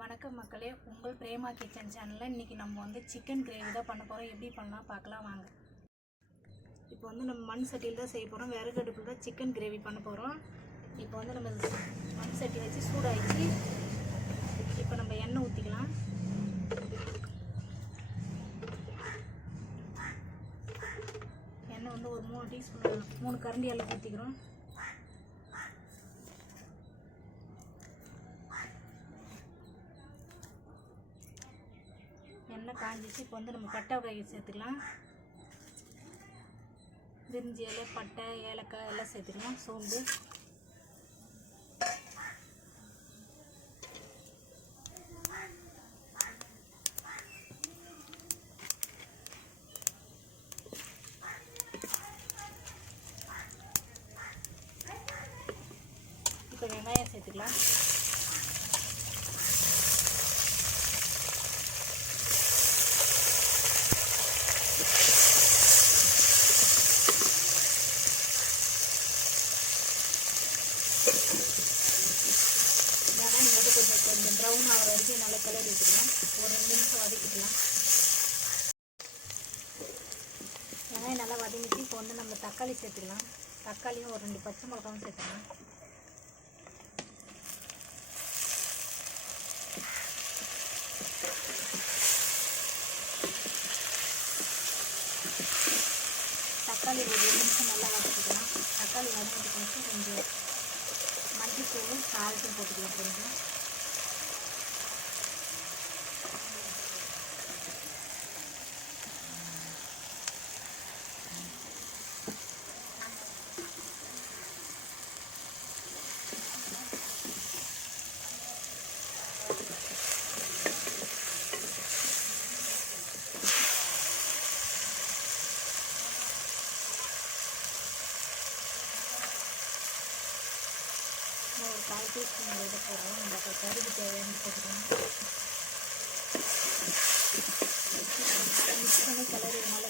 வணக்கம் மக்களே, உங்கள் பிரேமா கிச்சன் சேனலில் இன்றைக்கி நம்ம வந்து சிக்கன் கிரேவி தான் பண்ண போகிறோம். எப்படி பண்ணலாம் பார்க்கலாம் வாங்க. இப்போ வந்து நம்ம மண் சட்டியில் தான் செய்ய போகிறோம். விறகு அடுப்பில் தான் சிக்கன் கிரேவி பண்ண போகிறோம். இப்போ வந்து நம்ம மண் சட்டி வச்சு சூடாகிடுச்சு. இப்போ நம்ம எண்ணெய் ஊற்றிக்கலாம். எண்ணெய் வந்து ஒரு 3 டீஸ்பூன் 3 கரண்டி அளவு ஊற்றிக்கிறோம். எண்ணெய் காஞ்சிச்சு. இப்போ வந்து நம்ம பட்டை வகைகள் சேர்த்துக்கலாம். பிரிஞ்சி இலை, பட்டை, ஏலக்காய் எல்லாம் சேர்த்துக்கலாம். சோம்பு, இப்போ வெங்காயம் சேர்த்துக்கலாம். வெங்காயம் வந்து கொஞ்சம் ப்ரௌன் ஆகிற வரைக்கும் நல்லா கிளறி விட்டுக்கலாம். ஒரு 2 நிமிஷம் வதக்கிக்கலாம். வெங்காயம் நல்லா வதங்கிட்டு இப்போ வந்து நம்ம தக்காளி சேர்த்துக்கலாம். தக்காளியும் ஒரு 2 பச்சை மிளகாவும் சேர்த்துக்கலாம். தக்காளி ஒரு 2 நிமிஷம் நல்லா வதக்கிக்கலாம். தக்காளி வதங்கிட்டு கொஞ்சம் மஞ்சத்தூளும் சால்ட்டும் போட்டுக்கலாம். கொஞ்சம் ஒரு 1/4 டீஸ்பூன் இதை போடுறோம். நம்ம கறிக்கு தேவையான போட்டுக்கலாம். மிக்ஸ் பண்ணி கிளறினால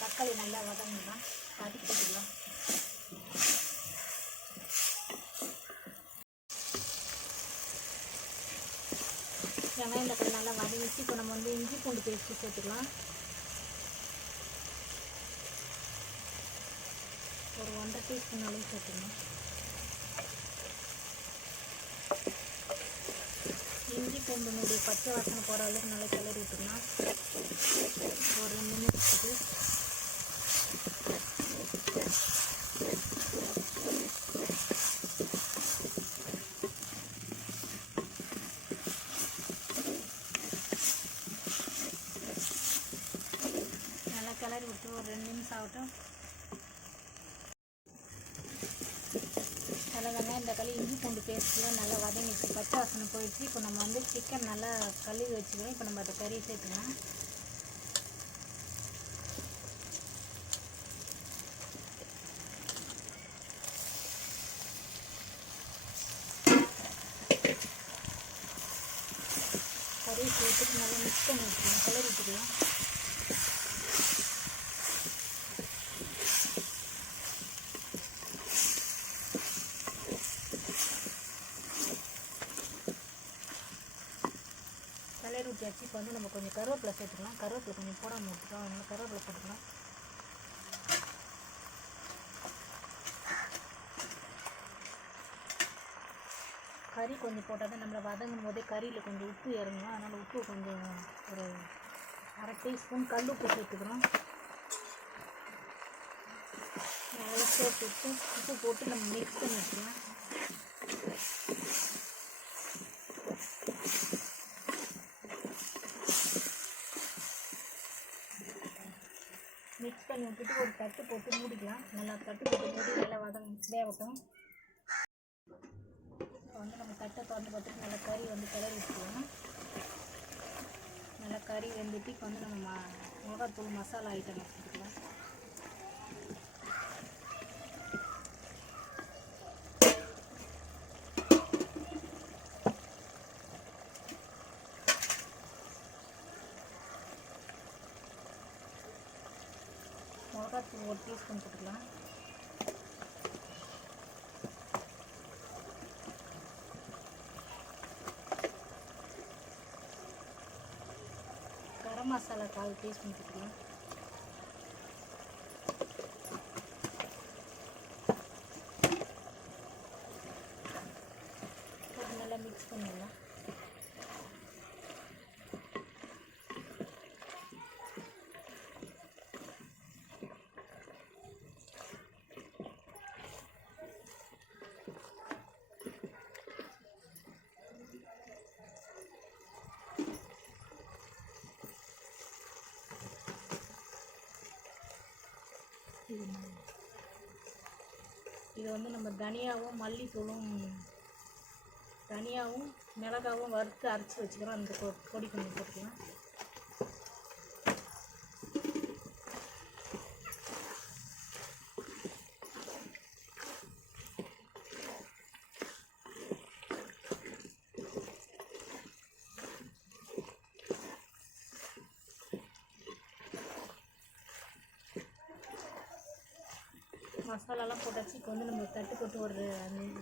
தக்காளி நல்லா வதங்கலாம். வதக்கி போட்டுக்கலாம். வெங்காயம் தக்காளி நல்லா வதங்கிச்சு. இப்போ நம்ம வந்து இஞ்சி பூண்டு பேஸ்ட்டு சேர்த்துக்கலாம். ஒரு 1/2 டீஸ்பூன் அளவு சேர்த்துக்கலாம். இஞ்சி பூண்டுனுடைய பச்சை வாசனை போகிற அளவுக்கு நல்லா கிளறி விட்டுக்கலாம். ஒரு 2 நிமிஷத்துக்கு நல்லா கிளறி விட்டு ஒரு 2 நிமிஷம் ஆகட்டும். நல்லா வெங்காயம் தக்காளி இஞ்சி பூண்டு பேஸ்ட்லாம் நல்லா வதங்கிடுச்சு. பச்சை வாசனை போயிடுச்சு. இப்போ நம்ம வந்து சிக்கன் நல்லா கழுவி வச்சுக்கிறோம். இப்போ நம்ம அதை கறி சேர்த்துக்கலாம். கறி சேர்த்துட்டு நல்லா மிக்ஸ் பண்ணி வச்சுக்கலாம். கிளறி விட்டுக்கலாம். கிளறி ஊற்றியாச்சு. இப்போ வந்து நம்ம கொஞ்சம் கருவேப்பிலை சேர்த்துக்கலாம். கருவேப்பிலை கொஞ்சம் போடாமல் விட்டுருக்கோம். அதனால் கருவேப்பிலை போட்டுக்கலாம். கறி கொஞ்சம் போட்டால் தான் நம்மளை வதங்கும் போதே கறியில் கொஞ்சம் உப்பு இறங்கும். அதனால் உப்பு கொஞ்சம் ஒரு 1/2 டீஸ்பூன் கல் உப்பு சேர்த்துக்கிறோம். நல்லா சேர்த்துட்டு உப்பு போட்டு நம்ம மிக்ஸ் பண்ணி வச்சுக்கலாம். மிக்ஸ் பண்ணி விட்டுட்டு ஒரு தட்டு போட்டு மூடிக்கலாம். நல்லா தட்டு போட்டு மூடி நல்லா வேகட்டும். இப்போ வந்து நம்ம தட்டை திறந்து பார்த்துட்டு நல்லா கறி வந்து கிளறி வச்சுக்கலாம். நல்லா கறி வெந்துட்டு இப்போ வந்து நம்ம மிளகாத்தூள் மசாலா ஐட்டம் வச்சுக்கலாம். மிளகாத்தூள் 1 டீஸ்பூன் போட்டுக்கலாம். கரம் மசாலா 1/4 டீஸ்பூன் போட்டுக்கலாம். போட்டு நல்லா மிக்ஸ் பண்ணிடலாம். இது வந்து நம்ம தனியாவும் மல்லித்தூளும் தனியாவும் மிளகாவும் வறுத்து அரைச்சி வச்சுக்கிறோம். அந்த பொடி கொஞ்சம் போட்டுக்கலாம். மசாலாலாம் போட்டாச்சு. இப்போ வந்து நம்ம தட்டு போட்டு ஒரு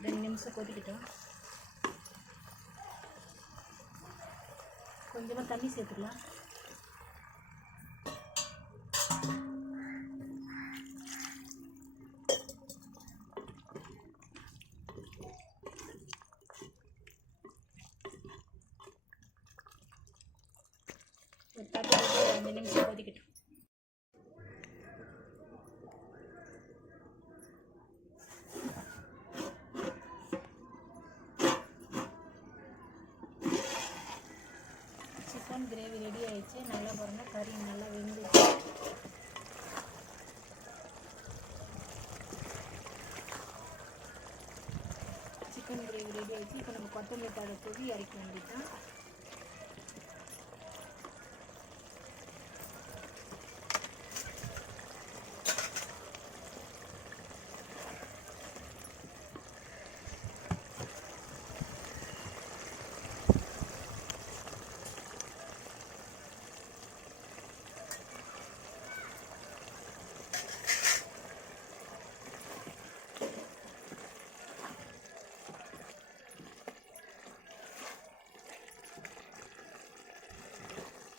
2 நிமிஷம் கொதிக்கிட்டோம். கொஞ்சமாக தண்ணி சேர்த்துக்கலாம். ஒரு தட்டு போட்டு 2 நிமிஷம் கொதிக்கிட்டோம். சிக்கன் கிரேவி ரெடி ஆயிடுச்சு. நல்லா பாருங்கள், கறி நல்லா வெந்துச்சு. சிக்கன் கிரேவி ரெடி ஆயிடுச்சு. இப்போ நம்ம கொத்தமல்லி தழை தூவி இறக்க வேண்டியதுதான்.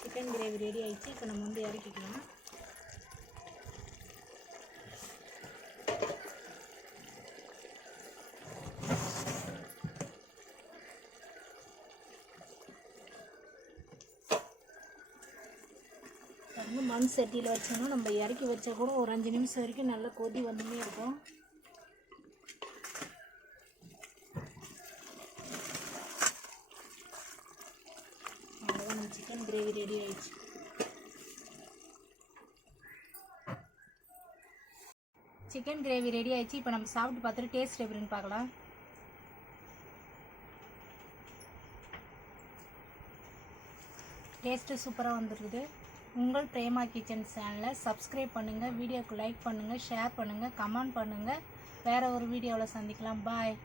சிக்கன் கிரேவி ரெடி ஆயிடுச்சு. இப்போ நம்ம வந்து இறக்கிக்கலாம். மண் சட்டியில் வச்சோன்னா நம்ம இறக்கி வச்சா கூட ஒரு 5 நிமிஷம் வரைக்கும் நல்லா கொதி வந்துமே இருக்கும். அவ்வளோதான், நம்ம சிக்கன் கிரேவி ரெடி ஆயிடுச்சு. சிக்கன் கிரேவி ரெடி ஆயிடுச்சு. இப்போ நம்ம சாப்பிட்டு பார்த்துட்டு டேஸ்ட் எப்படின்னு பார்க்கலாம். டேஸ்ட்டு சூப்பராக வந்துருக்குது. உங்கள் பிரேமா கிச்சன் சேனலை சப்ஸ்கிரைப் பண்ணுங்கள், வீடியோக்கு லைக் பண்ணுங்கள், ஷேர் பண்ணுங்கள், கமெண்ட் பண்ணுங்கள். வேறு ஒரு வீடியோவில் சந்திக்கலாம். பாய்.